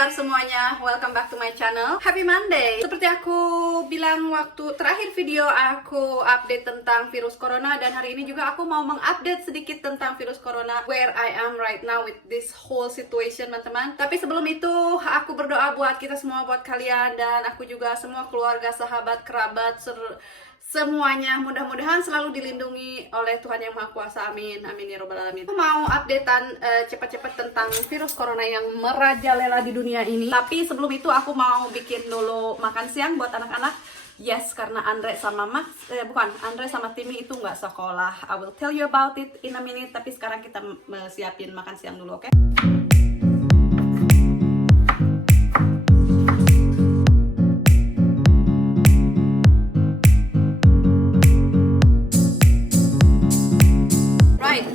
kabar semuanya? Welcome back to my channel. Happy Monday. Seperti aku bilang waktu terakhir video, aku update tentang virus corona. Dan hari ini juga aku mau mengupdate sedikit tentang virus corona, where I am right now with this whole situation, teman-teman. Tapi sebelum itu, aku berdoa buat kita semua, buat kalian, dan aku juga semua keluarga, sahabat, kerabat, semuanya mudah-mudahan selalu dilindungi oleh Tuhan Yang Maha Kuasa. Amin, amin ya robbal alamin. Aku mau updatean cepat-cepat tentang virus corona yang merajalela di dunia ini. Tapi sebelum itu aku mau bikin dulu makan siang buat anak-anak. Yes, karena Andre sama Andre sama Timmy itu nggak sekolah. I will tell you about it in a minute. Tapi sekarang kita siapin makan siang dulu, oke?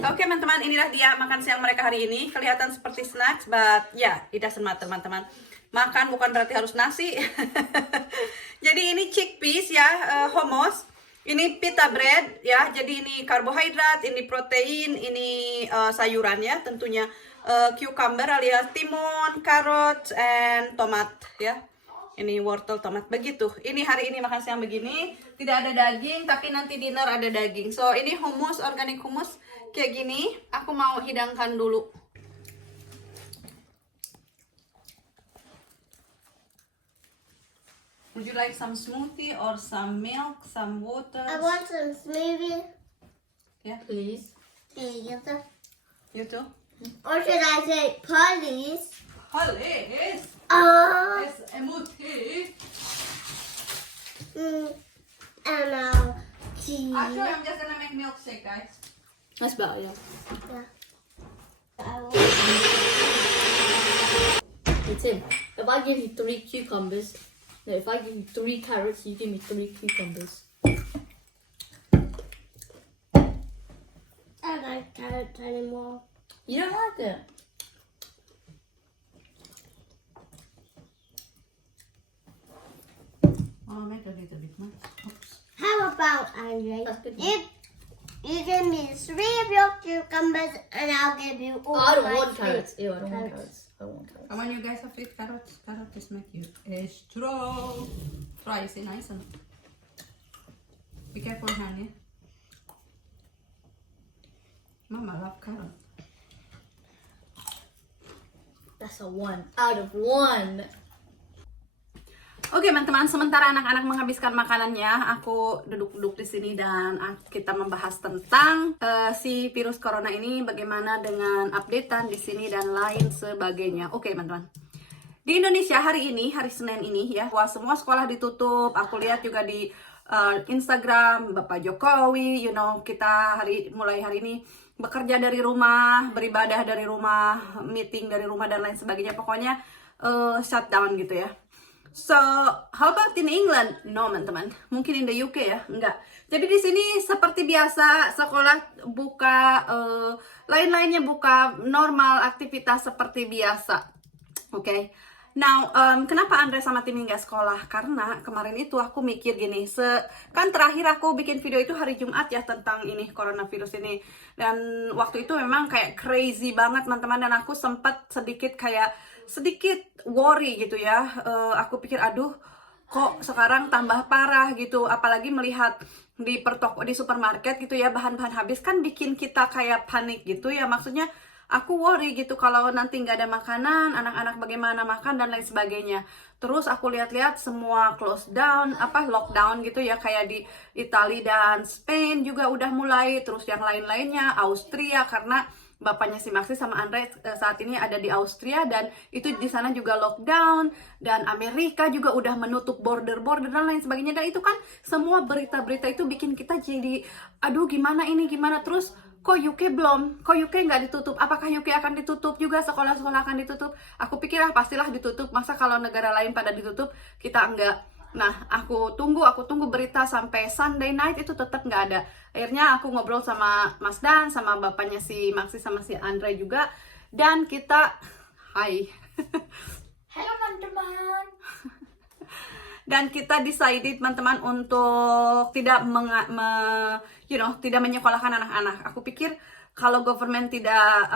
Oke teman-teman, inilah dia makan siang mereka hari ini. Kelihatan seperti snacks, but yeah, it doesn't matter teman-teman. Makan bukan berarti harus nasi. Jadi ini chickpeas ya, hummus. Ini pita bread ya, jadi ini karbohidrat, ini protein, ini sayuran ya, tentunya cucumber alias timun, carrot, and tomat ya. Ini wortel, tomat, begitu. Ini hari ini makan siang begini. Tidak ada daging, tapi nanti dinner ada daging. So, ini hummus, organic hummus. Kayak gini. Aku mau hidangkan dulu. Would you like some smoothie or some milk, some water? I want some smoothie. Yeah, please. Yes. You too? Or should I say please? Please. Yes, smoothie. And tea. Actually, I'm just gonna make milkshake, guys. That's better, yeah. Hey Tim, if I give you 3 cucumbers, no, if I give you 3 carrots, you give me 3 cucumbers. I don't like carrots anymore. You don't like it? I'll make a little bit more. Oops. How about Andre? That's good. You give me 3 of your cucumbers, and I'll give you all I don't my want sweet carrots. Ew, I don't want carrots. carrots. I don't want carrots. And when you guys have eat carrots, carrots make you strong. Try, is it nice? Be careful, honey. Mama love carrot. That's a 1 out of 1. Oke, teman-teman, sementara anak-anak menghabiskan makanannya, aku duduk-duduk di sini dan kita membahas tentang si virus corona ini, bagaimana dengan updatean di sini dan lain sebagainya. Oke, teman-teman. Di Indonesia hari ini, hari Senin ini ya, semua sekolah ditutup. Aku lihat juga di Instagram Bapak Jokowi, kita mulai hari ini bekerja dari rumah, beribadah dari rumah, meeting dari rumah dan lain sebagainya. Pokoknya shutdown gitu ya. So, how about in England? No, teman-teman. Mungkin in the UK ya? Enggak. Jadi di sini seperti biasa, sekolah buka, lain-lainnya buka, normal, aktivitas seperti biasa. Oke. Now, kenapa Andre sama Timmy nggak sekolah? Karena kemarin itu aku mikir gini, kan terakhir aku bikin video itu hari Jumat ya tentang ini, coronavirus ini. Dan waktu itu memang kayak crazy banget teman-teman, dan aku sempat sedikit worry gitu ya. Aku pikir aduh kok sekarang tambah parah gitu, apalagi melihat di supermarket gitu ya, bahan-bahan habis kan bikin kita kayak panik gitu ya. Maksudnya aku worry gitu kalau nanti nggak ada makanan, anak-anak bagaimana makan dan lain sebagainya. Terus aku lihat-lihat semua close down, lockdown gitu ya, kayak di Italia dan Spain juga udah mulai, terus yang lain-lainnya Austria, karena bapaknya si Maxi sama Andre saat ini ada di Austria dan itu di sana juga lockdown, dan Amerika juga udah menutup border dan lain sebagainya. Dan itu kan semua berita-berita itu bikin kita jadi aduh gimana ini, gimana. Terus kok UK belum, kok UK nggak ditutup, apakah UK akan ditutup juga, sekolah-sekolah akan ditutup. Aku pikir pastilah ditutup, masa kalau negara lain pada ditutup kita enggak. Nah, aku tunggu berita sampai Sunday night, itu tetap nggak ada. Akhirnya aku ngobrol sama Mas Dan, sama bapaknya si Maxi sama si Andre juga, dan kita, hai. Halo teman-teman. Dan kita decided teman-teman untuk tidak tidak menyekolahkan anak-anak. Aku pikir kalau government tidak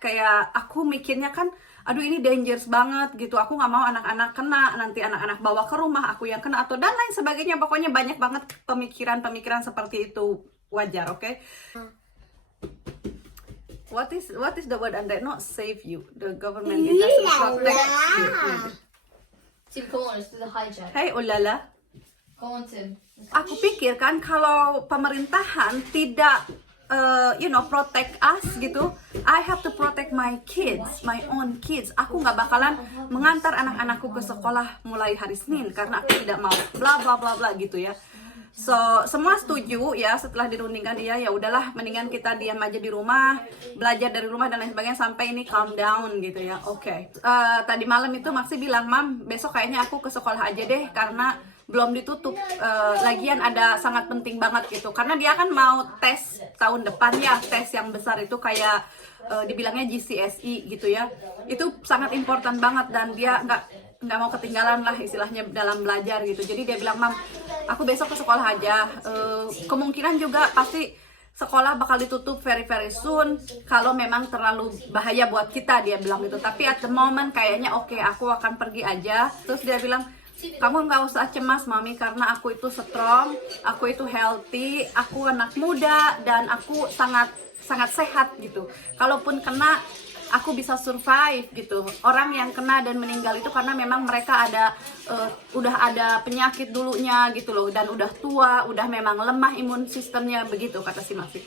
kayak aku mikirnya kan aduh ini dangerous banget gitu, aku nggak mau anak-anak kena, nanti anak-anak bawa ke rumah, aku yang kena, atau dan lain sebagainya. Pokoknya banyak banget pemikiran-pemikiran seperti itu. Wajar, oke? What is the word Andre? Not save you. The government it doesn't protect you. Tim, come on, let's do the hijack. Hey, ulala. Come on, Tim. Aku pikir kan kalau pemerintahan tidak protect us gitu, I have to protect my kids, my own kids. Aku nggak bakalan mengantar anak-anakku ke sekolah mulai hari Senin karena aku tidak mau bla bla bla bla gitu ya. So semua setuju ya, setelah dirundingkan dia, ya udahlah mendingan kita diam aja di rumah, belajar dari rumah dan lain sebagainya sampai ini calm down gitu ya. Oke. Tadi malam itu Maxi bilang, Mam, besok kayaknya aku ke sekolah aja deh karena belum ditutup, lagian ada sangat penting banget gitu, karena dia kan mau tes tahun depan ya, tes yang besar itu kayak dibilangnya GCSE gitu ya, itu sangat important banget dan dia nggak mau ketinggalan lah istilahnya dalam belajar gitu. Jadi dia bilang, Mam, aku besok ke sekolah aja, kemungkinan juga pasti sekolah bakal ditutup very very soon kalau memang terlalu bahaya buat kita, dia bilang gitu. Tapi at the moment kayaknya oke, aku akan pergi aja. Terus dia bilang, kamu nggak usah cemas Mami, karena aku itu strong, aku itu healthy, aku anak muda dan aku sangat sehat gitu. Kalaupun kena, aku bisa survive gitu. Orang yang kena dan meninggal itu karena memang mereka udah ada penyakit dulunya gitu loh, dan udah tua, udah memang lemah imun sistemnya begitu, kata si Maxi.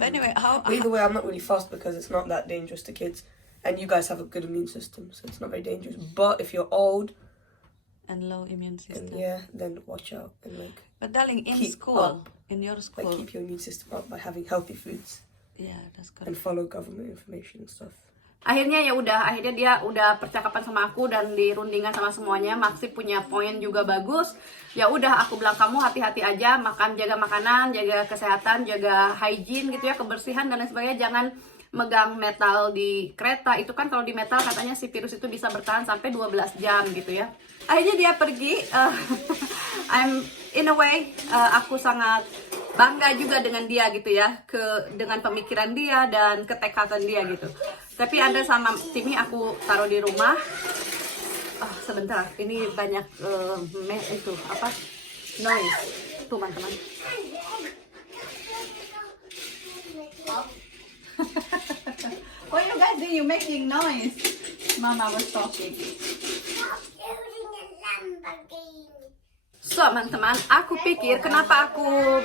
But anyway, either way, I'm not really fussed because it's not that dangerous to kids, and you guys have a good immune system, so it's not very dangerous. But if you're old, and low immune system. then watch out and But darling, in keep school, up. in your school, keep your immune system up by having healthy foods yeah, that's and good. follow government information and stuff. Akhirnya dia udah percakapan sama aku dan dirundingan sama semuanya. Maxi punya poin juga bagus. Ya udah, aku bilang kamu hati-hati aja, jaga makanan, jaga kesehatan, jaga hygiene gitu ya, kebersihan dan lain sebagainya. Jangan megang metal di kereta, itu kan kalau di metal katanya si virus itu bisa bertahan sampai 12 jam gitu ya. Akhirnya dia pergi. I'm in a way, aku sangat bangga juga dengan dia gitu ya, dengan pemikiran dia dan ketekatan dia gitu. Tapi Andre sama Timmy aku taruh di rumah. Sebentar, ini banyak noise tuh teman-teman. What you guys doing? You making noise. Mama was talking. So teman-teman, aku pikir kenapa aku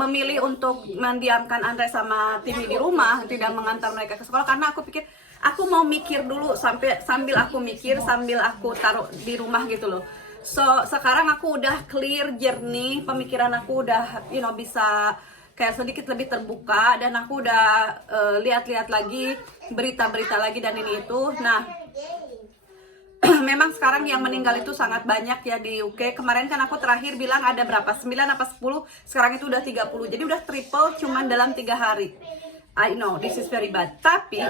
memilih untuk mendiamkan Andre sama Timmy di rumah, tidak mengantar mereka ke sekolah, karena aku pikir aku mau mikir dulu sambil aku taruh di rumah gitu loh. So sekarang aku udah clear, jernih, pemikiran aku udah bisa kayak sedikit lebih terbuka, dan aku udah lihat-lihat lagi berita-berita lagi dan ini itu. Nah, memang sekarang yang meninggal itu sangat banyak ya di UK. Kemarin kan aku terakhir bilang ada berapa? 9 apa 10, sekarang itu udah 30. Jadi udah triple cuman dalam 3 hari. I know, this is very bad. Tapi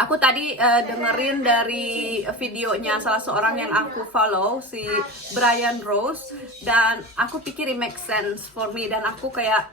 aku tadi dengerin dari videonya salah seorang yang aku follow, si Brian Rose, dan aku pikir it makes sense for me, dan aku kayak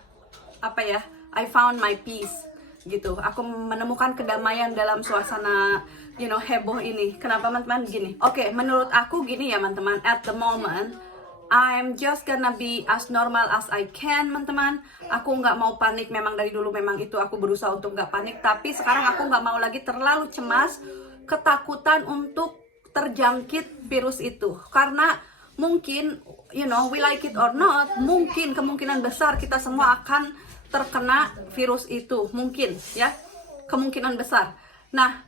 I found my peace gitu. Aku menemukan kedamaian dalam suasana heboh ini. Kenapa teman-teman gini? Oke, menurut aku gini ya teman-teman, at the moment I'm just gonna be as normal as I can, teman-teman. Aku nggak mau panik, memang dari dulu memang itu aku berusaha untuk nggak panik, tapi sekarang aku nggak mau lagi terlalu cemas, ketakutan untuk terjangkit virus itu. Karena mungkin, we like it or not, mungkin kemungkinan besar kita semua akan terkena virus itu, mungkin ya, kemungkinan besar. Nah,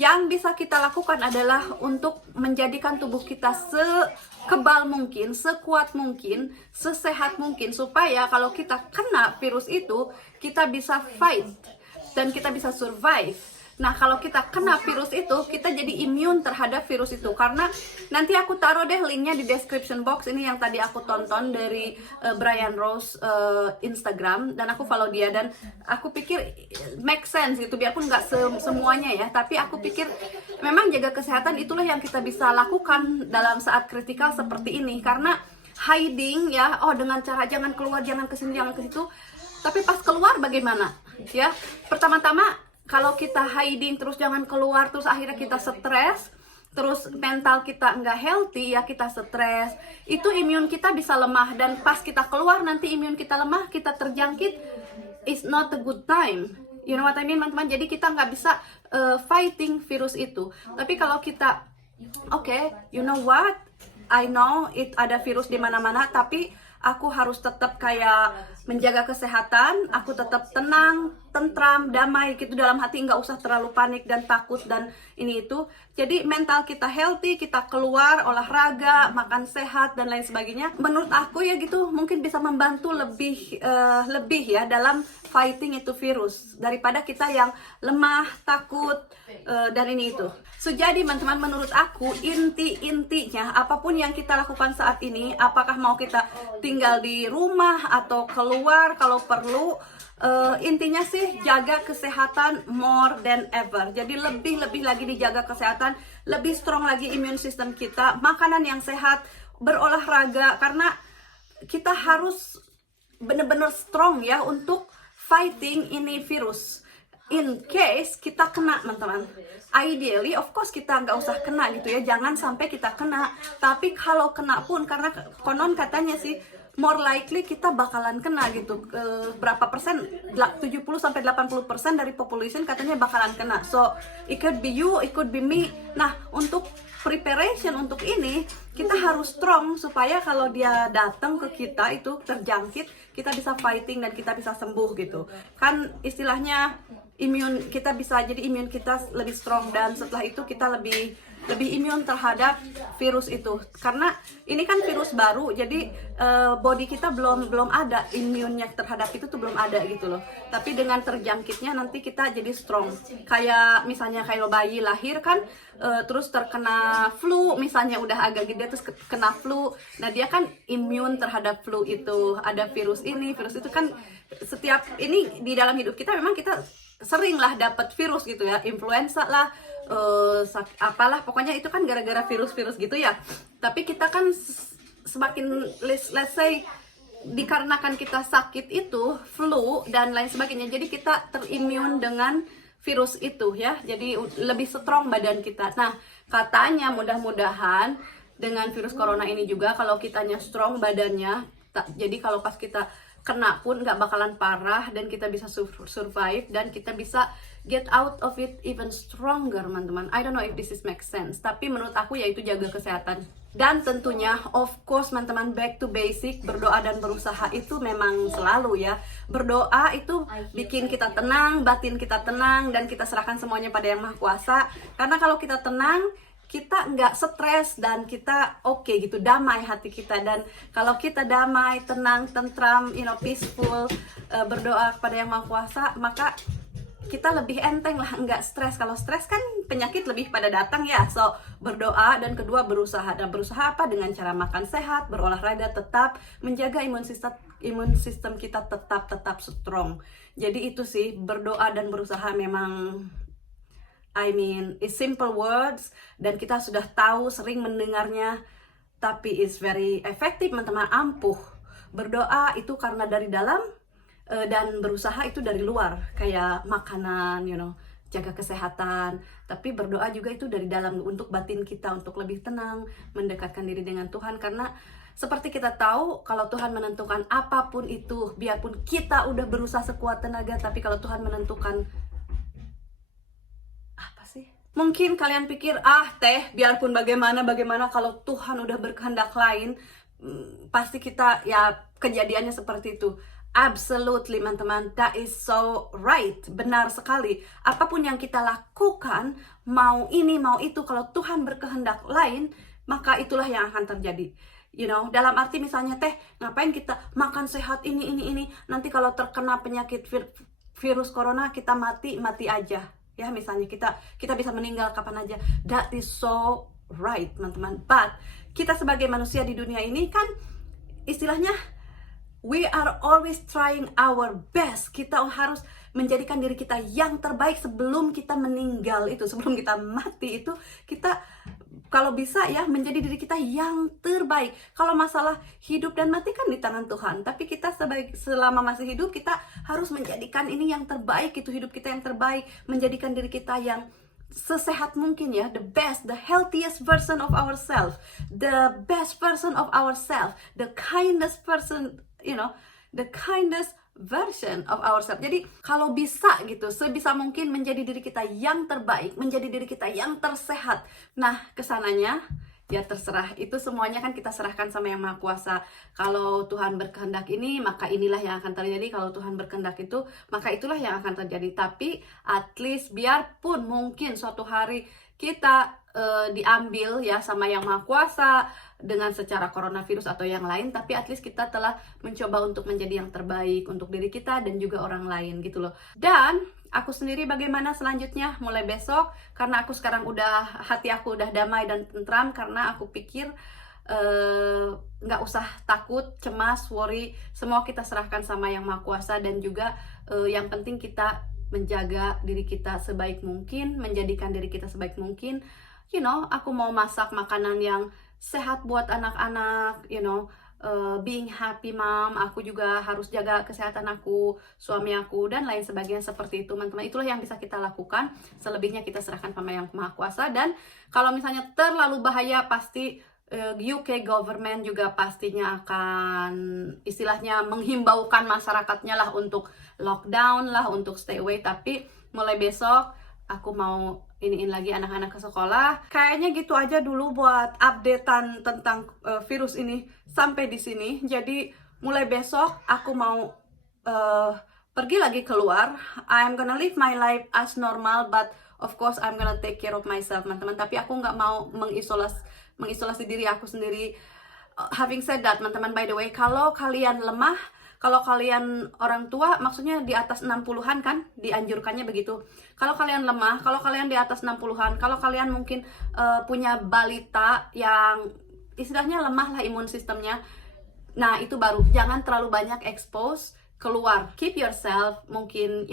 yang bisa kita lakukan adalah untuk menjadikan tubuh kita sekebal mungkin, sekuat mungkin, sesehat mungkin, supaya kalau kita kena virus itu, kita bisa fight dan kita bisa survive. Nah, kalau kita kena virus itu, kita jadi immune terhadap virus itu. Karena nanti aku taruh deh linknya di description box. Ini yang tadi aku tonton dari Brian Rose Instagram, dan aku follow dia, dan aku pikir make sense gitu, biarpun nggak semuanya ya, tapi aku pikir memang jaga kesehatan itulah yang kita bisa lakukan dalam saat kritikal seperti ini. Karena hiding ya, dengan cara jangan keluar, jangan kesini, jangan ke situ, tapi pas keluar bagaimana ya? Pertama-tama kalau kita hiding terus jangan keluar, terus akhirnya kita stres, terus mental kita nggak healthy, ya kita stres, itu imun kita bisa lemah, dan pas kita keluar nanti imun kita lemah, kita terjangkit, it's not a good time. You know what I mean, teman-teman? Jadi kita nggak bisa fighting virus itu. Tapi kalau kita, okay, you know what? I know ada virus di mana-mana, tapi aku harus tetap kayak menjaga kesehatan, aku tetap tenang, tentram, damai gitu dalam hati, nggak usah terlalu panik dan takut dan ini itu. Jadi mental kita healthy, kita keluar, olahraga, makan sehat dan lain sebagainya. Menurut aku ya gitu, mungkin bisa membantu lebih ya dalam fighting itu virus daripada kita yang lemah, takut dan ini itu. So jadi teman-teman, menurut aku intinya apapun yang kita lakukan saat ini, apakah mau kita tinggal di rumah atau keluar kalau perlu, intinya sih jaga kesehatan more than ever. Jadi lebih lagi dijaga kesehatan, lebih strong lagi immune system kita, makanan yang sehat, berolahraga, karena kita harus bener-bener strong ya untuk fighting ini virus. In case kita kena, teman-teman, ideally of course kita nggak usah kena gitu ya, jangan sampai kita kena. Tapi kalau kena pun, karena konon katanya sih more likely kita bakalan kena gitu, berapa persen, 70-80% dari population katanya bakalan kena. So it could be you, it could be me. Nah, untuk preparation untuk ini kita harus strong supaya kalau dia datang ke kita itu terjangkit, kita bisa fighting dan kita bisa sembuh gitu kan, istilahnya imun kita bisa, jadi imun kita lebih strong, dan setelah itu kita lebih imun terhadap virus itu, karena ini kan virus baru, jadi body kita belum ada imunnya terhadap itu tuh, belum ada gitu loh. Tapi dengan terjangkitnya nanti kita jadi strong. Kayak misalnya kayak bayi lahir kan, terus terkena flu, misalnya udah agak gede terus kena flu, nah dia kan imun terhadap flu itu, ada virus ini, virus itu kan. Setiap ini di dalam hidup kita memang kita sering lah dapat virus gitu ya, influenza lah, apalah pokoknya itu kan gara-gara virus-virus gitu ya. Tapi kita kan semakin let's say dikarenakan kita sakit itu, flu dan lain sebagainya, jadi kita terimun dengan virus itu ya, jadi lebih strong badan kita. Nah, katanya mudah-mudahan dengan virus corona ini juga kalau kitanya strong badannya, jadi kalau pas kita kena pun nggak bakalan parah, dan kita bisa survive, dan kita bisa get out of it even stronger, teman-teman. I don't know if this is make sense, tapi menurut aku ya itu jaga kesehatan. Dan tentunya of course teman-teman, back to basic, berdoa dan berusaha itu memang selalu ya. Berdoa itu bikin kita tenang, batin kita tenang, dan kita serahkan semuanya pada Yang Maha Kuasa. Karena kalau kita tenang, kita nggak stres dan kita oke gitu, damai hati kita. Dan kalau kita damai, tenang, tentram, peaceful, berdoa kepada Yang Maha Kuasa, maka kita lebih enteng lah, nggak stres. Kalau stres kan penyakit lebih pada datang ya. So berdoa, dan kedua berusaha. Dan berusaha apa? Dengan cara makan sehat, berolahraga, tetap menjaga imun sistem kita tetap strong. Jadi itu sih, berdoa dan berusaha memang it's simple words, dan kita sudah tahu, sering mendengarnya, tapi it's very effective, teman-teman, ampuh. Berdoa itu karena dari dalam, dan berusaha itu dari luar, kayak makanan, jaga kesehatan. Tapi berdoa juga itu dari dalam, untuk batin kita, untuk lebih tenang, mendekatkan diri dengan Tuhan. Karena seperti kita tahu, kalau Tuhan menentukan apapun itu, biarpun kita udah berusaha sekuat tenaga, tapi kalau Tuhan menentukan, mungkin kalian pikir, biarpun bagaimana, kalau Tuhan udah berkehendak lain, pasti kita ya kejadiannya seperti itu. Absolutely, teman-teman, that is so right, benar sekali. Apapun yang kita lakukan, mau ini, mau itu, kalau Tuhan berkehendak lain, maka itulah yang akan terjadi. Dalam arti misalnya, ngapain kita makan sehat ini, nanti kalau terkena penyakit virus corona, kita mati aja. Ya, misalnya kita bisa meninggal kapan aja. That is so right, teman-teman. But kita sebagai manusia di dunia ini kan istilahnya we are always trying our best. Kita harus menjadikan diri kita yang terbaik sebelum kita meninggal itu, sebelum kita mati itu, kita kalau bisa ya menjadi diri kita yang terbaik. Kalau masalah hidup dan mati kan di tangan Tuhan, tapi kita selama masih hidup kita harus menjadikan ini yang terbaik, itu hidup kita yang terbaik, menjadikan diri kita yang sesehat mungkin ya, the best, the healthiest version of ourselves, the best version of ourselves, the kindest person, the kindest version of ourselves. Jadi kalau bisa gitu, sebisa mungkin menjadi diri kita yang terbaik, menjadi diri kita yang tersehat. Nah, kesananya ya terserah, itu semuanya kan kita serahkan sama Yang Maha Kuasa. Kalau Tuhan berkehendak ini, maka inilah yang akan terjadi. Kalau Tuhan berkehendak itu, maka itulah yang akan terjadi. Tapi at least biarpun mungkin suatu hari kita diambil ya sama Yang Maha Kuasa dengan secara coronavirus atau yang lain, tapi at least kita telah mencoba untuk menjadi yang terbaik untuk diri kita dan juga orang lain gitu loh. Dan aku sendiri bagaimana selanjutnya mulai besok, karena aku sekarang hati aku udah damai dan tentram, karena aku pikir nggak usah takut, cemas, worry, semua kita serahkan sama Yang Maha Kuasa. Dan juga yang penting kita menjaga diri kita sebaik mungkin, menjadikan diri kita sebaik mungkin. Aku mau masak makanan yang sehat buat anak-anak, being happy mom. Aku juga harus jaga kesehatan aku, suami aku, dan lain sebagainya seperti itu, teman-teman. Itulah yang bisa kita lakukan. Selebihnya kita serahkan sama Yang Maha Kuasa. Dan kalau misalnya terlalu bahaya, pasti UK government juga pastinya akan istilahnya menghimbaukan masyarakatnya lah untuk lockdown lah, untuk stay away. Tapi mulai besok aku mau iniin lagi anak-anak ke sekolah. Kayaknya gitu aja dulu buat updatean tentang virus ini sampai di sini. Jadi mulai besok aku mau pergi lagi keluar. I'm gonna live my life as normal, but of course I'm gonna take care of myself, teman-teman. Tapi aku nggak mau mengisolasi diri aku sendiri. Having said that, teman-teman, by the way, kalau kalian lemah, kalau kalian orang tua, maksudnya di atas 60-an kan, dianjurkannya begitu. Kalau kalian lemah, kalau kalian di atas 60-an, kalau kalian mungkin punya balita yang istilahnya lemah lah imun sistemnya, nah itu baru jangan terlalu banyak expose keluar. Keep yourself, mungkin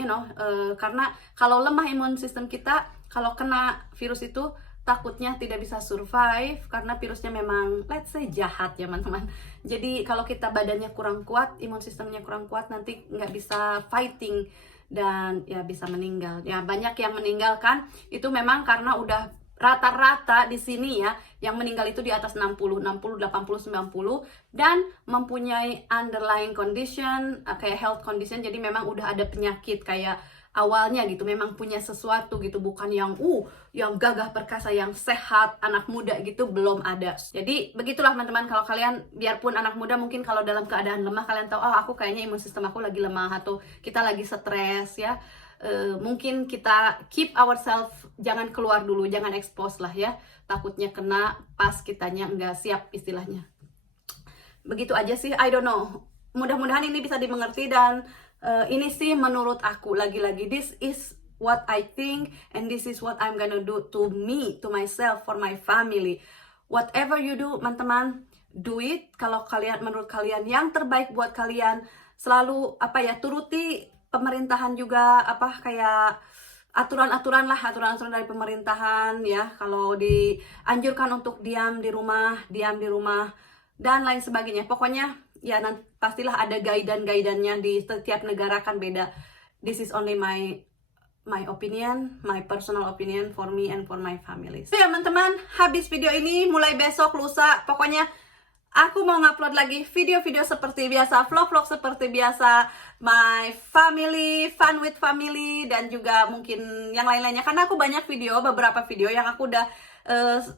karena kalau lemah imun sistem kita, kalau kena virus itu takutnya tidak bisa survive, karena virusnya memang let's say jahat ya teman-teman. Jadi kalau kita badannya kurang kuat, imun sistemnya kurang kuat, nanti nggak bisa fighting dan ya bisa meninggal. Ya banyak yang meninggal kan, itu memang karena udah rata-rata di sini ya, yang meninggal itu di atas 60, 80, 90, dan mempunyai underlying condition, kayak health condition. Jadi memang udah ada penyakit kayak awalnya gitu, memang punya sesuatu gitu, bukan yang gagah perkasa, yang sehat, anak muda gitu, belum ada. Jadi begitulah teman-teman, kalau kalian biarpun anak muda, mungkin kalau dalam keadaan lemah kalian tahu, aku kayaknya imun sistem aku lagi lemah, atau kita lagi stres ya, mungkin kita keep ourselves, jangan keluar dulu, jangan expose lah ya, takutnya kena pas kitanya nggak siap istilahnya. Begitu aja sih, I don't know, mudah-mudahan ini bisa dimengerti. Dan ini sih menurut aku, lagi-lagi this is what I think and this is what I'm gonna do to me, to myself, for my family. Whatever you do, teman-teman, do it. Kalau kalian, menurut kalian yang terbaik buat kalian, selalu turuti pemerintahan juga, kayak aturan-aturan dari pemerintahan ya. Kalau dianjurkan untuk diam di rumah dan lain sebagainya. Pokoknya ya nanti pastilah ada guidance-nya, di setiap negara kan beda. This is only my opinion, my personal opinion for me and for my family. So ya teman-teman, habis video ini, mulai besok, lusa, pokoknya aku mau ngupload lagi video-video seperti biasa, vlog-vlog seperti biasa, my family, fun with family, dan juga mungkin yang lain-lainnya. Karena aku banyak beberapa video yang aku udah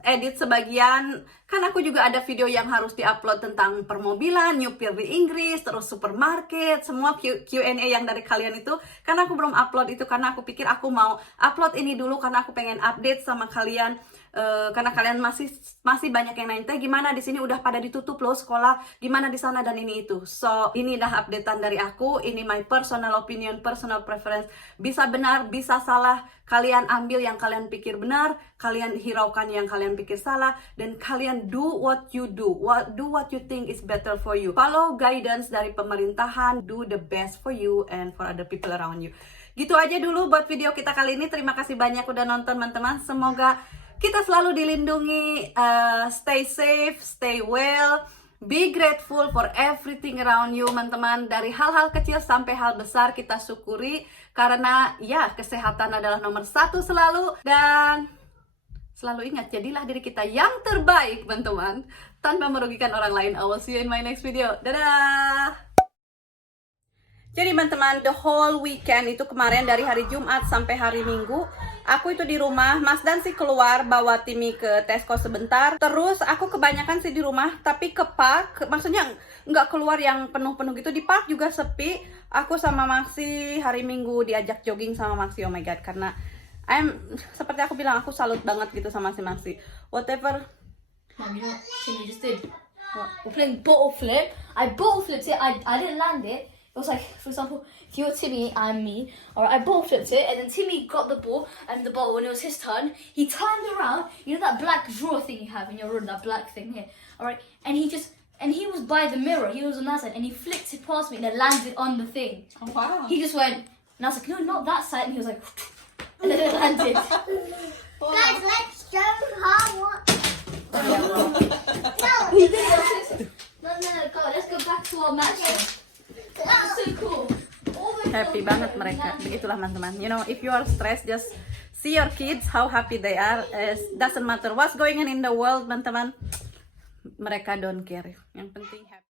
edit sebagian. Kan aku juga ada video yang harus diupload tentang permobilan, nyupir di Inggris, terus supermarket, semua Q&A yang dari kalian itu. Karena aku belum upload itu, karena aku pikir aku mau upload ini dulu, karena aku pengen update sama kalian. Karena kalian masih banyak yang nanya, gimana di sini udah pada ditutup loh sekolah, gimana di sana dan ini itu. So ini dah updatean dari aku, ini my personal opinion, personal preference. Bisa benar, bisa salah, kalian ambil yang kalian pikir benar, kalian hiraukan yang kalian pikir salah, dan kalian do what you do, do what you think is better for you. Follow guidance dari pemerintahan, do the best for you and for other people around you. Gitu aja dulu buat video kita kali ini. Terima kasih banyak udah nonton teman-teman. Semoga kita selalu dilindungi, stay safe, stay well, be grateful for everything around you, teman-teman. Dari hal-hal kecil sampai hal besar kita syukuri, karena ya kesehatan adalah nomor satu selalu. Dan selalu ingat, jadilah diri kita yang terbaik, teman-teman, tanpa merugikan orang lain. I will see you in my next video. Dadah! Jadi teman-teman, the whole weekend itu kemarin dari hari Jumat sampai hari Minggu, aku itu di rumah. Mas Dan sih keluar bawa Timmy ke Tesco sebentar. Terus aku kebanyakan sih di rumah, tapi ke park, maksudnya nggak keluar yang penuh-penuh gitu. Di park juga sepi. Aku sama Maxi hari Minggu diajak jogging sama Maxi. Oh my god, karena seperti aku bilang, aku salut banget gitu sama si Maxi. Whatever. Mom, you know what Timmy just did? We're playing bottle flip. I bottle flipped it. I didn't land it. It was like, for example, if you were Timmy, I'm me. Alright, I ball flipped it, and then Timmy got the ball and the ball when it was his turn. He turned around, you know that black drawer thing you have in your room, that black thing here. Alright, and he was by the mirror, he was on that side, and he flicked it past me and it landed on the thing. Oh, wow. He just went, and I was like, no, not that side, and he was like, and then it landed. Guys, let's show how what. He did it. No, go, let's go back to our match. That's so cool. Happy banget mereka. Begitulah teman-teman. You know, if you are stressed, just see your kids how happy they are. Doesn't matter what's going on in the world, teman-teman. Mereka don't care. Yang penting happy.